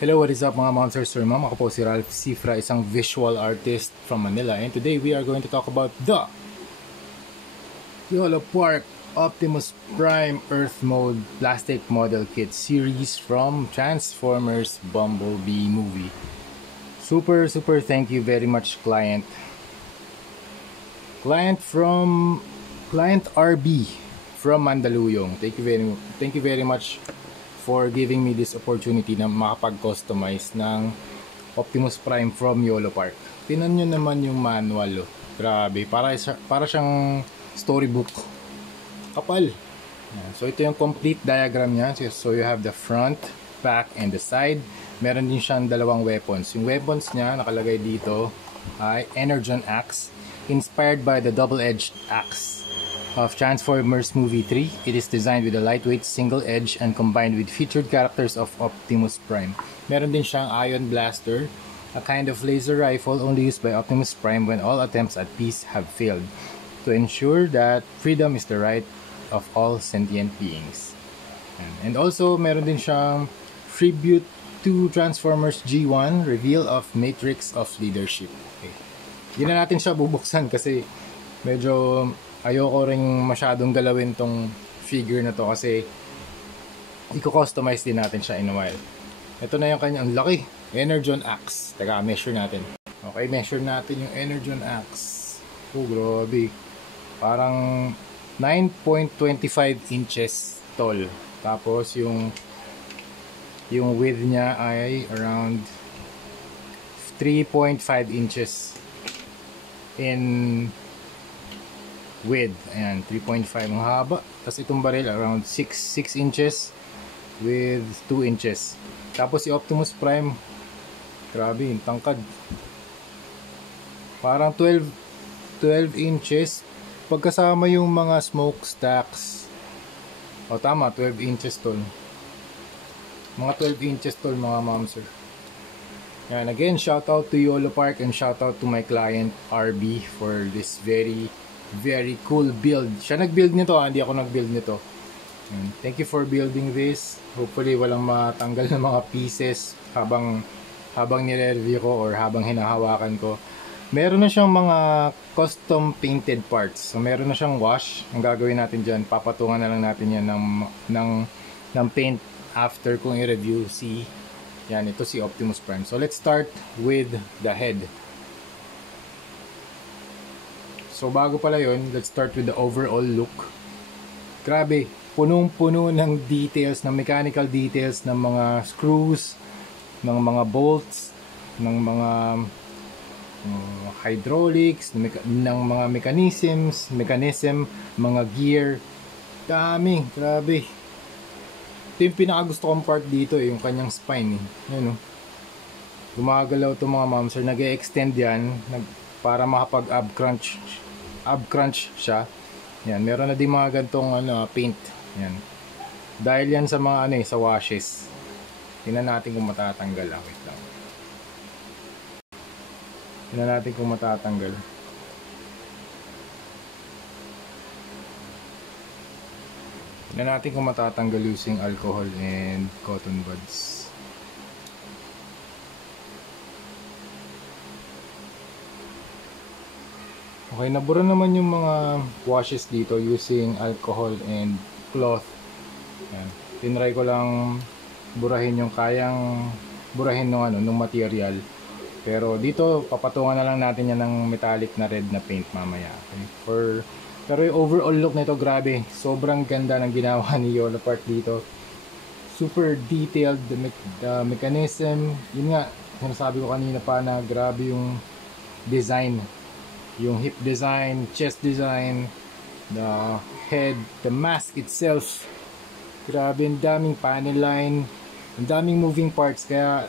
Hello, what is up mga monsters or ma'am? Ako po si Ralph Cifra, isang visual artist from Manila, and today we are going to talk about the YOLO Park Optimus Prime Earth Mode Plastic Model Kit series from Transformers Bumblebee movie. Super thank you very much, client RB from Mandaluyong. Thank you very much for giving me this opportunity na makapag-customize ng Optimus Prime from YOLO Park. Tingnan nyo naman yung manual, oh. Grabe, para siyang storybook. Kapal. So ito yung complete diagram niya. So you have the front, back, and the side. Meron din siyang dalawang weapons. Yung weapons niya nakalagay dito ay Energon Axe, inspired by the double-edged axe of Transformers Movie 3. It is designed with a lightweight single edge and combined with featured characters of Optimus Prime. Meron din siyang Ion Blaster, a kind of laser rifle only used by Optimus Prime when all attempts at peace have failed, to ensure that freedom is the right of all sentient beings. And also, meron din siyang tribute to Transformers G1, reveal of Matrix of Leadership. Okay. Hindi na natin siya bubuksan kasi medyo ayoko ring masyadong galawin tong figure na to kasi i-customize din natin siya in a while. Ito na yung kanyang laki, Energon Axe. Teka, measure natin. Okay, measure natin yung Energon Axe. Oh, grabe. Parang 9.25 inches tall. Tapos yung width niya ay around 3.5 inches in width. Ayan, 3.5 ang haba. Tapos itong baril around 6 inches with 2 inches. Tapos si Optimus Prime, grabe, yung tangkad. Parang 12 inches pagkasama yung mga smokestacks. O tama, 12 inches tall. Mga 12 inches tall mga momser. Yan, again, shout out to YOLO Park and shout out to my client RB for this very cool build. Siya nag-build nito, hindi ako nag-build nito. Thank you for building this. Hopefully walang matanggal na mga pieces habang nire-review ko or habang hinahawakan ko. Meron na siyang mga custom painted parts. So meron na siyang wash. Ang gagawin natin diyan, papatungan na lang natin yan ng paint after kung i-review yan, ito si Optimus Prime. So let's start with the head. So bago pala yun, let's start with the overall look. Grabe, punong-puno ng details, ng mechanical details, ng mga screws, ng mga bolts, ng mga hydraulics, ng mga mechanism, mga gear. Dami, grabe. Ito yung pinakagusto kong part dito, yung kanyang spine. Yun, gumagalaw itong mga momser, nag-e-extend yan para makapag-ab crunch siya. Yan, meron na din mga gantong paint. Yan. Dahil yan sa mga sa washes. Tingnan natin kung matatanggal. Wait lang. Tingnan natin kung matatanggal. Tingnan natin kung matatanggal using alcohol and cotton buds. Okay, nabura naman yung mga washes dito using alcohol and cloth. Yan. Tinry ko lang burahin yung kayang burahin ng material. Pero dito, papatungan na lang natin yan ng metallic na red na paint mamaya. Okay? Pero yung overall look nito, grabe. Sobrang ganda ng ginawa ni YOLO Park dito. Super detailed, the mechanism. Yun nga, sinasabi ko kanina pa na grabe yung design. Yung hip design, chest design, the head, the mask itself. Grabe, ang daming panel line, ang daming moving parts, kaya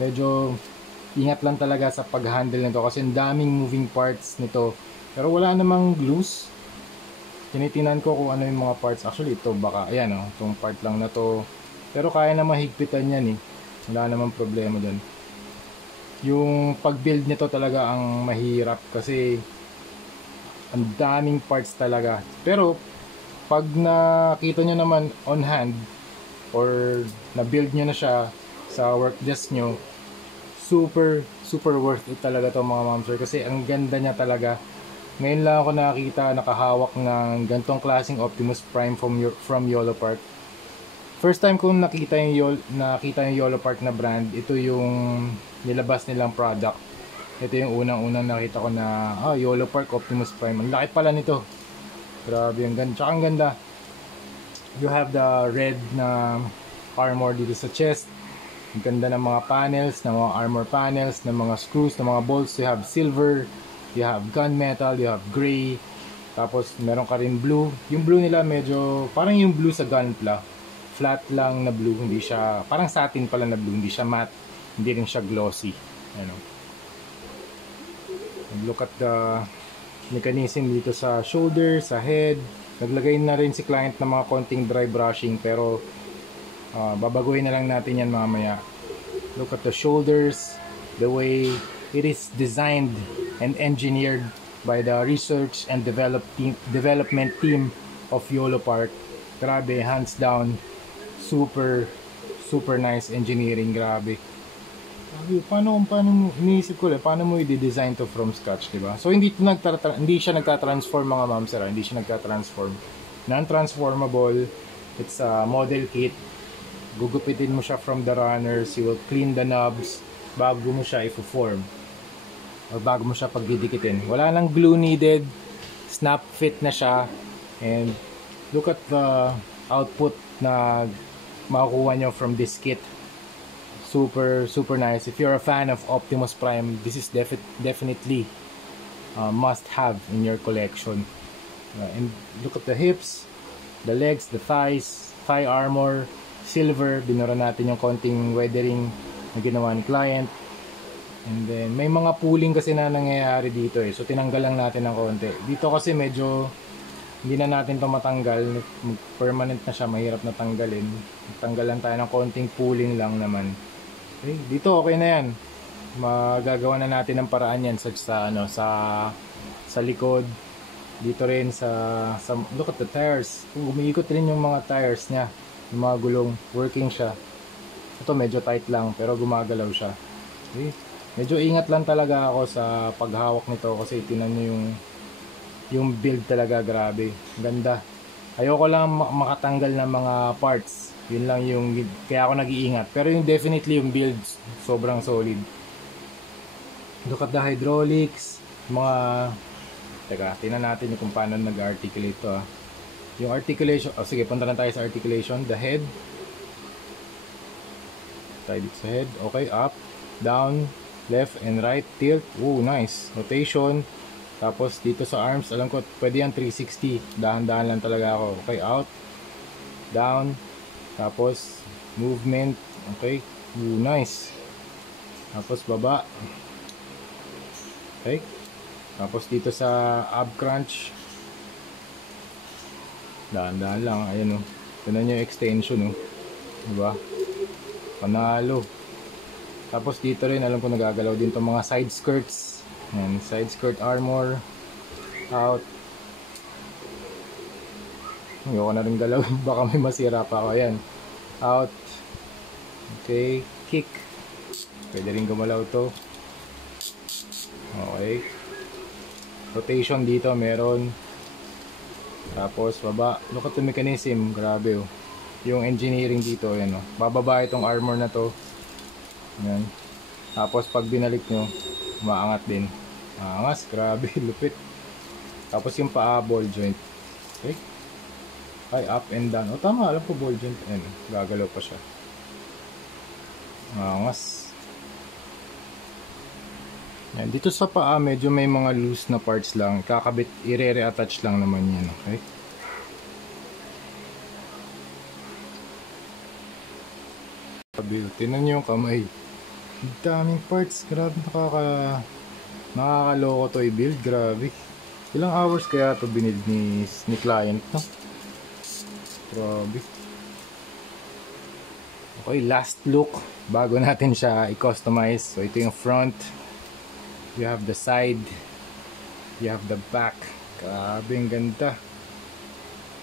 medyo ingat lang talaga sa pag-handle nito kasi ang daming moving parts nito. Pero wala namang loose. Tinitinan ko kung ano yung mga parts. Actually, ito baka, ayan itong part lang na to. Pero kaya na mahigpitan yan Wala namang problema dun. Yung pag-build nito talaga ang mahirap kasi ang daming parts talaga. Pero pag nakita nyo naman on hand or na-build nyo na siya, sa work desk nyo, super worth it talaga to mga ma'am sir, kasi ang ganda niya talaga. Ngayon lang ako nakakita nakahawak ng gantong klaseng Optimus Prime from Yolo Park. First time kong nakita yung Yolo Park na brand. Ito yung nilabas nilang product. Ito yung unang-unang nakita ko na Yolo Park Optimus Prime. Ang laki pala nito. Grabe, ang ganda. Tsaka ang ganda. You have the red na armor dito sa chest. Ang ganda ng mga panels, ng mga armor panels, ng mga screws, ng mga bolts. You have silver, you have gunmetal, you have gray. Tapos meron ka rin blue. Yung blue nila medyo parang yung blue sa Gunpla. Flat lang na blue, hindi siya, parang satin pala na blue, hindi siya matte, hindi rin siya glossy. Ano. Look at the mechanism dito sa shoulder, sa head. Naglagay na rin si client ng mga konting dry brushing, pero babaguhin na lang natin yan mamaya. Look at the shoulders, the way it is designed and engineered by the research and development team of Yolo Park. Grabe, hands down, super nice engineering. Grabe. Paano iniisip ko paano mo i-design to from scratch, di ba? So hindi siya nagta-transform mga ma'am sir, hindi siya nagta-transform. Non-transformable. It's a model kit. Gugupitin mo siya from the runners, you will clean the knobs bago mo siya i-form or bago mo siya pagdidikitin. Wala nang glue needed. Snap fit na siya. And look at the output na makukuha nyo from this kit. Super nice. If you're a fan of Optimus Prime, this is definitely must have in your collection. And look at the hips, the legs, the thighs, thigh armor, silver. Binura natin yung konting weathering na ginawa ni client. And then may mga pooling kasi na nangyayari dito so tinanggal lang natin ng konti. Dito kasi medyo hindi na natin to matanggal, permanent na siya, mahirap na tanggalin. Tanggalan tayo ng konting pooling lang naman. Okay, dito okay na yan. Magagawa na natin ng paraan yan sa likod. Dito rin sa look at the tires. Umiikot rin yung mga tires niya, yung mga gulong, working siya. Ito medyo tight lang pero gumagalaw siya. Okay? Medyo ingat lang talaga ako sa paghawak nito kasi tinan niyo yung build talaga, grabe. Ganda. Ayoko lang makatanggal ng mga parts. Yun lang yung kaya ako nag-iingat. Pero yung definitely yung build sobrang solid. Look at the hydraulics. Teka, tingnan natin kung paano nag-articulate to. Yung articulation, sige, punta na tayo sa articulation. The head. Tayo dito sa head. Okay, up, down, left and right, tilt. Oh, nice. Rotation. Tapos dito sa arms, alam ko pwede yan 360. Dahan-dahan lang talaga ako. Okay, out, down, tapos movement. Okay, nice. Tapos baba. Okay. Tapos dito sa ab crunch, dahan-dahan lang. Ayan o. Tignan nyo yung extension o. Diba? Panalo. Tapos dito rin, alam ko nagagalaw din itong mga side skirts. Ayan, side skirt armor. Out. Ayoko na rin galawin. Baka may masira pa ako. Ayan. Out. Okay. Kick. Pwede rin gumalaw to. Okay. Rotation dito meron. Tapos baba. Look at the mechanism. Grabe oh. Yung engineering dito. Ayan oh. Bababa itong armor na to. Ayan. Tapos pag binalik nyo, maangat din. Angas, grabe, lupit. Tapos yung paa, ball joint. Okay. Ay, up and down. O tama, alam ko ball joint. Ayan, gagalaw pa siya. Angas. Ayan, dito sa paa, medyo may mga loose na parts lang. Kakabit, i-re-attach lang naman yan. Okay. Tinan nyo yung kamay. Daming parts. Grabe, nakakaloko to i-build. Grabe. Ilang hours kaya to binild ni client, no? Grabe. Okay, last look bago natin siya i-customize. So ito yung front. You have the side. You have the back. Grabe, ang ganda.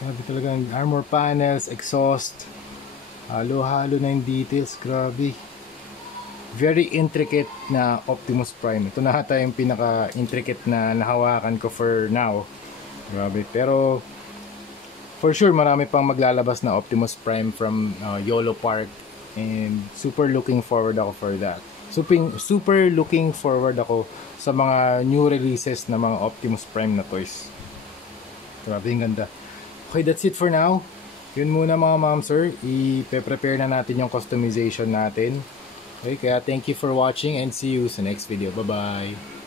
Grabe talaga. Armor panels, exhaust. Halo-halo na yung details. Grabe. very intricate na Optimus Prime. Ito na ata yung pinaka-intricate na nahawakan ko for now. Grabe. Pero for sure marami pang maglalabas na Optimus Prime from YOLO Park, and super looking forward ako for that. Super looking forward ako sa mga new releases na mga Optimus Prime na toys. Grabe, yung ganda. Okay, that's it for now. Yun muna mga ma'am sir, i-prepare na natin yung customization natin. Okay, kaya thank you for watching and see you sa next video. Bye bye.